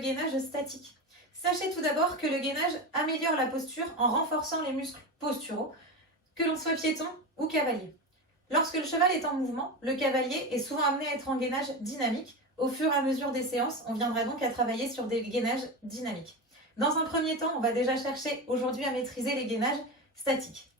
gainage statique. Sachez tout d'abord que le gainage améliore la posture en renforçant les muscles posturaux, que l'on soit piéton ou cavalier. Lorsque le cheval est en mouvement, le cavalier est souvent amené à être en gainage dynamique. Au fur et à mesure des séances, on viendra donc à travailler sur des gainages dynamiques. Dans un premier temps, on va déjà chercher aujourd'hui à maîtriser les gainages statiques.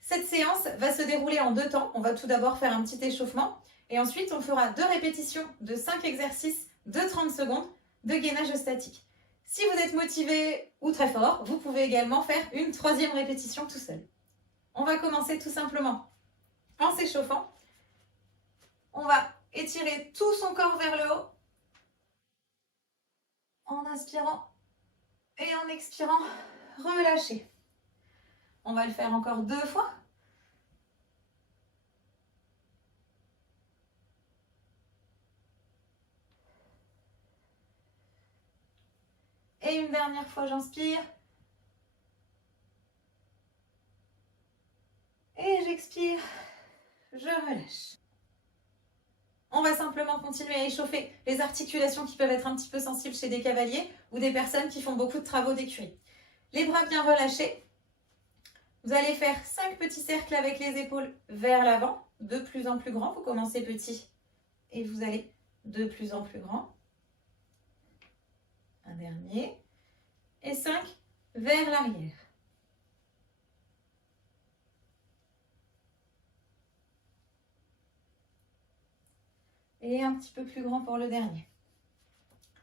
Cette séance va se dérouler en 2 temps. On va tout d'abord faire un petit échauffement et ensuite on fera 2 répétitions de 5 exercices de 30 secondes de gainage statique. Si vous êtes motivé ou très fort, vous pouvez également faire une 3e répétition tout seul. On va commencer tout simplement en s'échauffant. On va étirer tout son corps vers le haut en inspirant et en expirant, relâchez. On va le faire encore 2 fois. Et une dernière fois, j'inspire. Et j'expire, je relâche. On va simplement continuer à échauffer les articulations qui peuvent être un petit peu sensibles chez des cavaliers ou des personnes qui font beaucoup de travaux d'écurie. Les bras bien relâchés. Vous allez faire 5 petits cercles avec les épaules vers l'avant, de plus en plus grand. Vous commencez petit et vous allez de plus en plus grand. Un dernier. Et 5 vers l'arrière. Et un petit peu plus grand pour le dernier.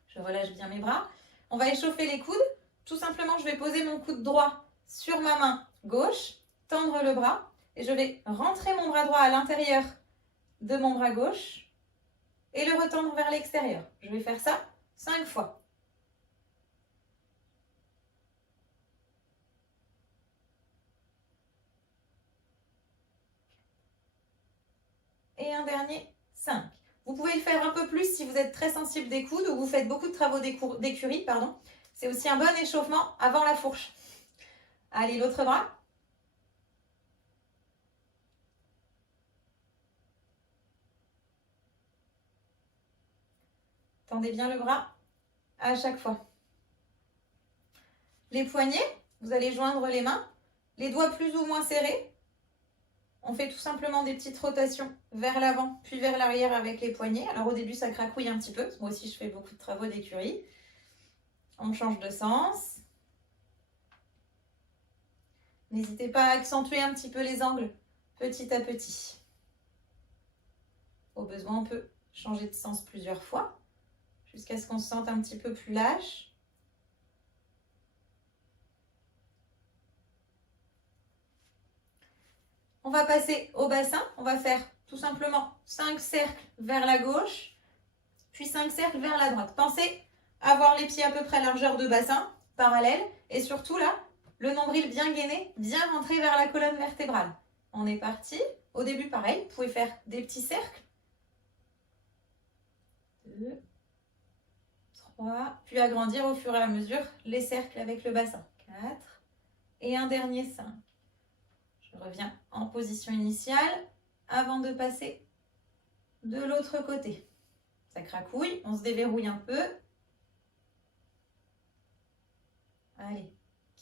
Je relâche bien mes bras. On va échauffer les coudes. Tout simplement, je vais poser mon coude droit sur ma main gauche, tendre le bras et je vais rentrer mon bras droit à l'intérieur de mon bras gauche et le retendre vers l'extérieur. Je vais faire ça 5 fois. Et un dernier, 5. Vous pouvez le faire un peu plus si vous êtes très sensible des coudes ou vous faites beaucoup de travaux d'écurie. C'est aussi un bon échauffement avant la fourche. Allez, l'autre bras. Tendez bien le bras à chaque fois. Les poignets, vous allez joindre les mains, les doigts plus ou moins serrés. On fait tout simplement des petites rotations vers l'avant puis vers l'arrière avec les poignets. Alors au début, ça cracouille un petit peu. Moi aussi, je fais beaucoup de travaux d'écurie. On change de sens. N'hésitez pas à accentuer un petit peu les angles petit à petit. Au besoin, on peut changer de sens plusieurs fois jusqu'à ce qu'on se sente un petit peu plus lâche. On va passer au bassin. On va faire tout simplement 5 cercles vers la gauche, puis 5 cercles vers la droite. Pensez à avoir les pieds à peu près largeur de bassin, parallèle, et surtout là, le nombril bien gainé, bien rentré vers la colonne vertébrale. On est parti. Au début, pareil, vous pouvez faire des petits cercles. 2, 3, puis agrandir au fur et à mesure les cercles avec le bassin. 4, et un dernier 5. Je reviens en position initiale avant de passer de l'autre côté. Ça cracouille, on se déverrouille un peu. Allez,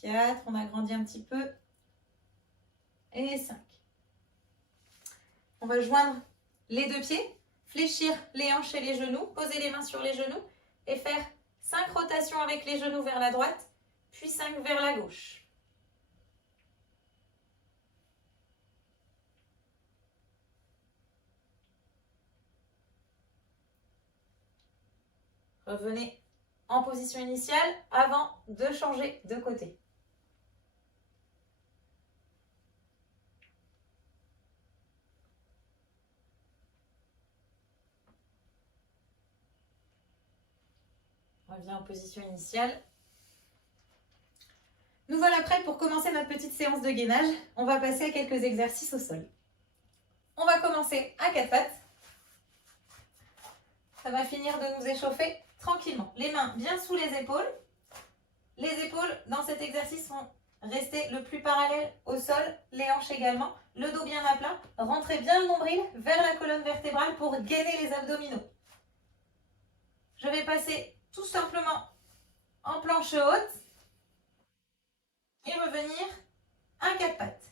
4, on agrandit un petit peu. Et 5. On va joindre les 2 pieds, fléchir les hanches et les genoux, poser les mains sur les genoux et faire 5 rotations avec les genoux vers la droite, puis 5 vers la gauche. Revenez en position initiale avant de changer de côté. On revient en position initiale. Nous voilà prêts pour commencer notre petite séance de gainage. On va passer à quelques exercices au sol. On va commencer à 4 pattes. Ça va finir de nous échauffer tranquillement. Les mains bien sous les épaules. Les épaules dans cet exercice vont rester le plus parallèle au sol. Les hanches également. Le dos bien à plat. Rentrez bien le nombril vers la colonne vertébrale pour gainer les abdominaux. Je vais passer tout simplement en planche haute et revenir un 4 pattes.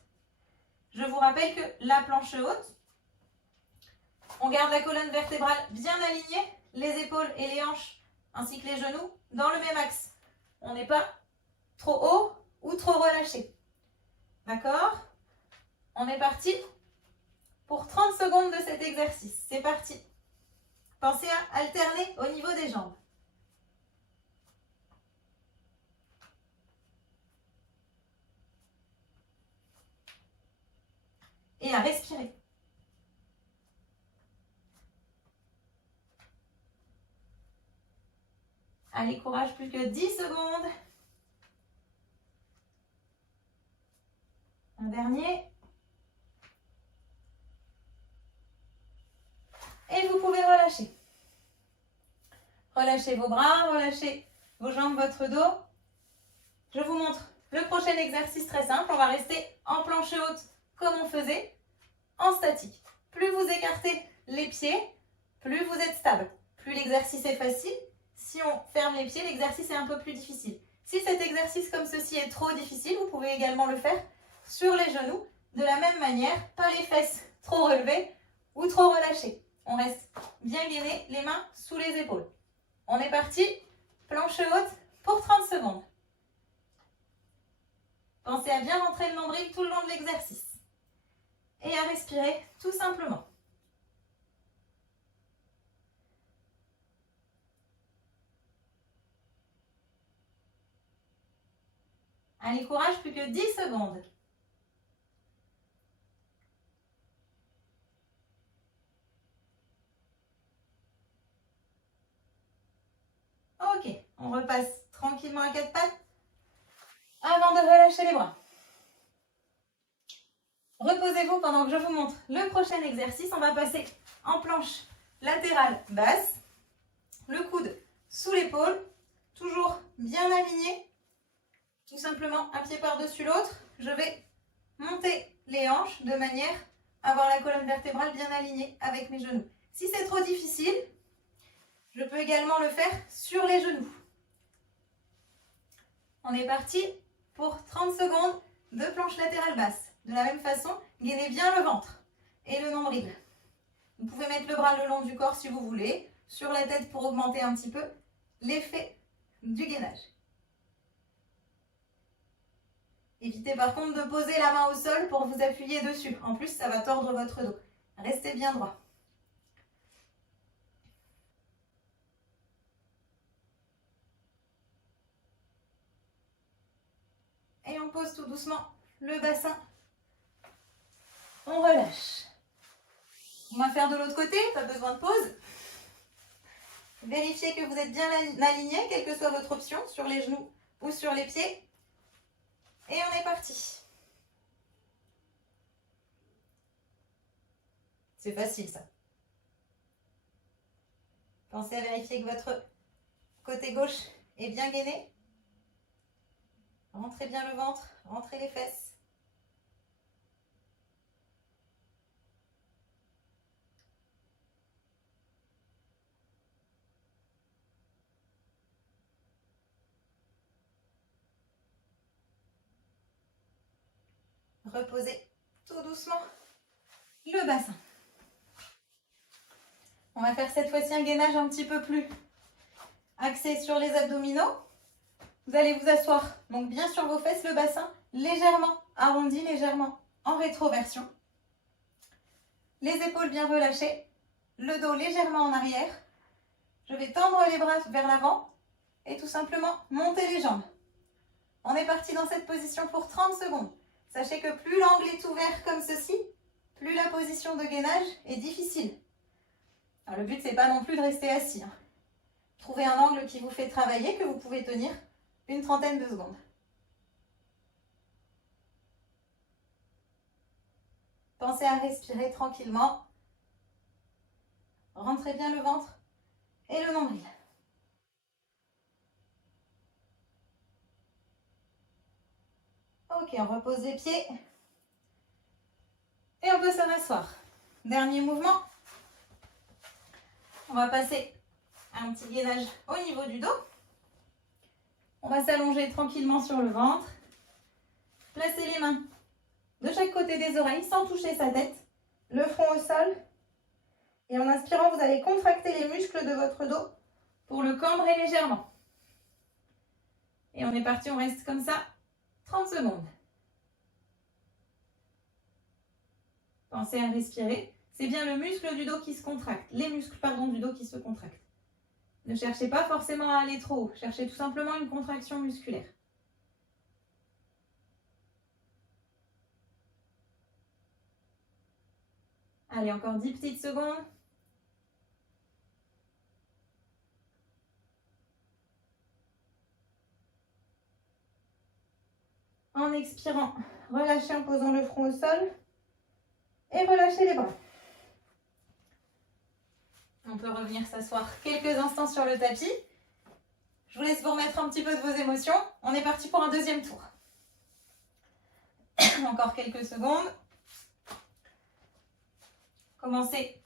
Je vous rappelle que la planche haute, on garde la colonne vertébrale bien alignée, les épaules et les hanches ainsi que les genoux dans le même axe. On n'est pas trop haut ou trop relâché. D'accord? On est parti pour 30 secondes de cet exercice. C'est parti. Pensez à alterner au niveau des jambes. Et à respirer. Allez, courage, plus que 10 secondes. Un dernier. Et vous pouvez relâcher. Relâchez vos bras, relâchez vos jambes, votre dos. Je vous montre le prochain exercice très simple. On va rester en planche haute comme on faisait en statique. Plus vous écartez les pieds, plus vous êtes stable. Plus l'exercice est facile. Si on ferme les pieds, l'exercice est un peu plus difficile. Si cet exercice comme ceci est trop difficile, vous pouvez également le faire sur les genoux. De la même manière, pas les fesses trop relevées ou trop relâchées. On reste bien gainé, les mains sous les épaules. On est parti, planche haute pour 30 secondes. Pensez à bien rentrer le nombril tout le long de l'exercice. Et à respirer tout simplement. Allez, courage, plus que 10 secondes. Ok, on repasse tranquillement à 4 pattes avant de relâcher les bras. Reposez-vous pendant que je vous montre le prochain exercice. On va passer en planche latérale basse, le coude sous l'épaule, toujours bien aligné, tout simplement un pied par-dessus l'autre. Je vais monter les hanches de manière à avoir la colonne vertébrale bien alignée avec mes genoux. Si c'est trop difficile, je peux également le faire sur les genoux. On est parti pour 30 secondes de planche latérale basse. De la même façon, gainez bien le ventre et le nombril. Vous pouvez mettre le bras le long du corps si vous voulez, sur la tête pour augmenter un petit peu l'effet du gainage. Évitez par contre de poser la main au sol pour vous appuyer dessus. En plus, ça va tordre votre dos. Restez bien droit. Et on pose tout doucement le bassin. On relâche. On va faire de l'autre côté, pas besoin de pause. Vérifiez que vous êtes bien aligné, quelle que soit votre option, sur les genoux ou sur les pieds. Et on est parti. C'est facile ça. Pensez à vérifier que votre côté gauche est bien gainé. Rentrez bien le ventre, rentrez les fesses. Reposez tout doucement le bassin. On va faire cette fois-ci un gainage un petit peu plus axé sur les abdominaux. Vous allez vous asseoir donc bien sur vos fesses, le bassin légèrement arrondi, légèrement en rétroversion. Les épaules bien relâchées, le dos légèrement en arrière. Je vais tendre les bras vers l'avant et tout simplement monter les jambes. On est parti dans cette position pour 30 secondes. Sachez que plus l'angle est ouvert comme ceci, plus la position de gainage est difficile. Alors, le but, c'est pas non plus de rester assis. Trouvez un angle qui vous fait travailler, que vous pouvez tenir une trentaine de secondes. Pensez à respirer tranquillement. Rentrez bien le ventre et le nombril. Ok, on repose les pieds. Et on peut se rasseoir. Dernier mouvement. On va passer à un petit gainage au niveau du dos. On va s'allonger tranquillement sur le ventre. Placez les mains de chaque côté des oreilles sans toucher sa tête. Le front au sol. Et en inspirant, vous allez contracter les muscles de votre dos pour le cambrer légèrement. Et on est parti, on reste comme ça 30 secondes. Pensez à respirer. C'est bien le muscle du dos qui se contracte. Les muscles, pardon, du dos qui se contractent. Ne cherchez pas forcément à aller trop haut. Cherchez tout simplement une contraction musculaire. Allez, encore 10 petites secondes. En expirant, relâchez en posant le front au sol et relâchez les bras. On peut revenir s'asseoir quelques instants sur le tapis. Je vous laisse vous remettre un petit peu de vos émotions. On est parti pour un deuxième tour. Encore quelques secondes. Commencez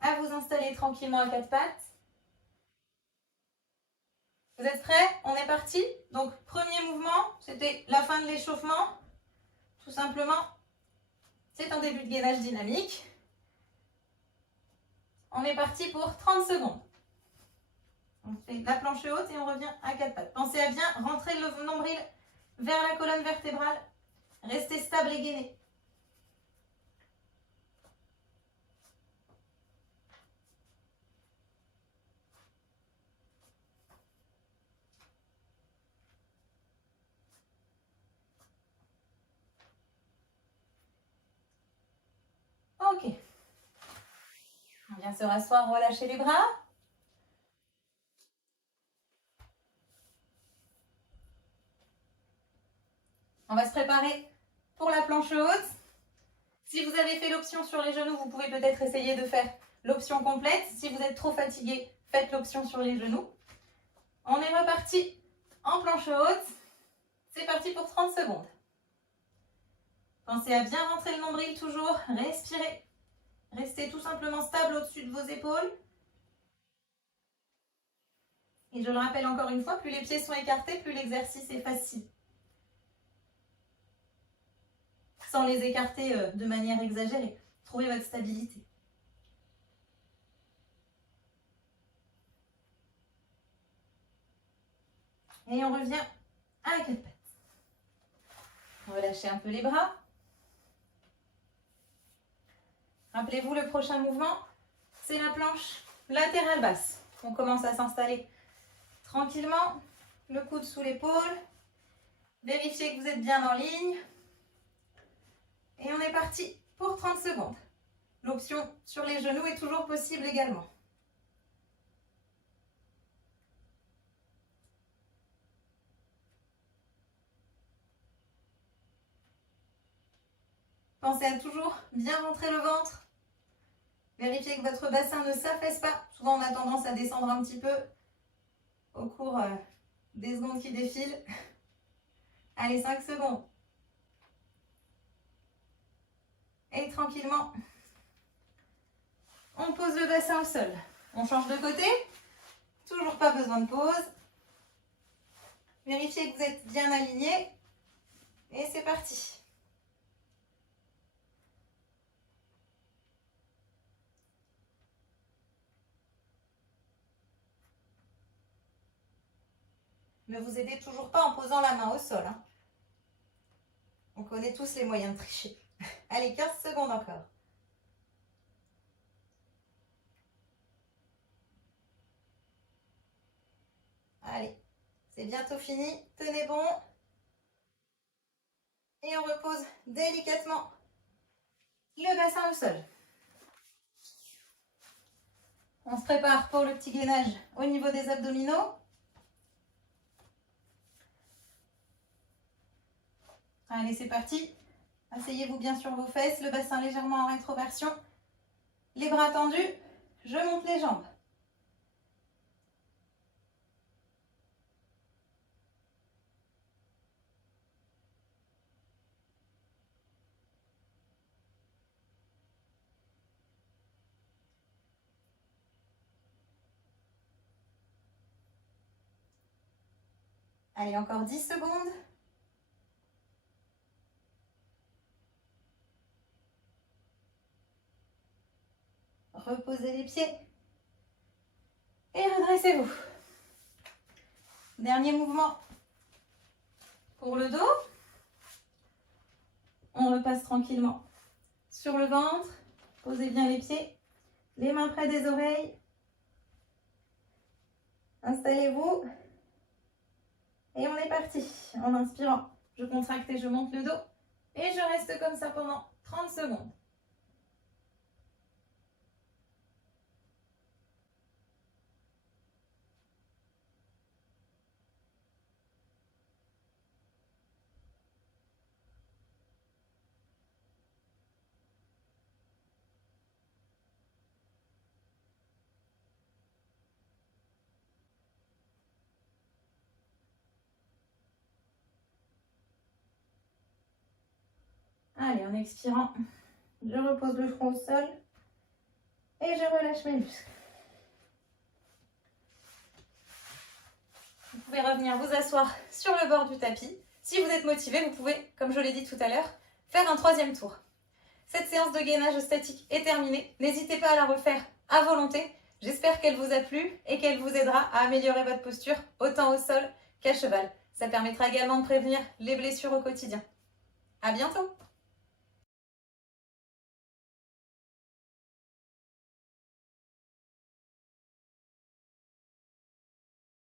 à vous installer tranquillement à quatre pattes. Vous êtes prêts? On est parti. Donc, premier mouvement, c'était la fin de l'échauffement. Tout simplement, c'est un début de gainage dynamique. On est parti pour 30 secondes. On fait la planche haute et on revient à quatre pattes. Pensez à bien rentrer le nombril vers la colonne vertébrale. Restez stable et gainé. Ok. On vient se rasseoir, relâcher les bras. On va se préparer pour la planche haute. Si vous avez fait l'option sur les genoux, vous pouvez peut-être essayer de faire l'option complète. Si vous êtes trop fatigué, faites l'option sur les genoux. On est reparti en planche haute. C'est parti pour 30 secondes. Pensez à bien rentrer le nombril toujours. Respirez. Restez tout simplement stable au-dessus de vos épaules. Et je le rappelle encore une fois, plus les pieds sont écartés, plus l'exercice est facile. Sans les écarter de manière exagérée. Trouvez votre stabilité. Et on revient à quatre pattes. Relâchez un peu les bras. Rappelez-vous, le prochain mouvement, c'est la planche latérale basse. On commence à s'installer tranquillement, le coude sous l'épaule. Vérifiez que vous êtes bien en ligne. Et on est parti pour 30 secondes. L'option sur les genoux est toujours possible également. Pensez à toujours bien rentrer le ventre. Vérifiez que votre bassin ne s'affaisse pas. Souvent, on a tendance à descendre un petit peu au cours des secondes qui défilent. Allez, 5 secondes. Et tranquillement, on pose le bassin au sol. On change de côté. Toujours pas besoin de pause. Vérifiez que vous êtes bien aligné. Et c'est parti. Ne vous aidez toujours pas en posant la main au sol. Hein. On connaît tous les moyens de tricher. Allez, 15 secondes encore. Allez, c'est bientôt fini. Tenez bon. Et on repose délicatement le bassin au sol. On se prépare pour le petit gainage au niveau des abdominaux. Allez, c'est parti. Asseyez-vous bien sur vos fesses, le bassin légèrement en rétroversion. Les bras tendus, je monte les jambes. Allez, encore 10 secondes. Reposez les pieds. Et redressez-vous. Dernier mouvement pour le dos. On repasse tranquillement sur le ventre. Posez bien les pieds. Les mains près des oreilles. Installez-vous. Et on est parti. En inspirant, je contracte et je monte le dos. Et je reste comme ça pendant 30 secondes. Allez, en expirant, je repose le front au sol et je relâche mes muscles. Vous pouvez revenir vous asseoir sur le bord du tapis. Si vous êtes motivé, vous pouvez, comme je l'ai dit tout à l'heure, faire un troisième tour. Cette séance de gainage statique est terminée. N'hésitez pas à la refaire à volonté. J'espère qu'elle vous a plu et qu'elle vous aidera à améliorer votre posture autant au sol qu'à cheval. Ça permettra également de prévenir les blessures au quotidien. À bientôt!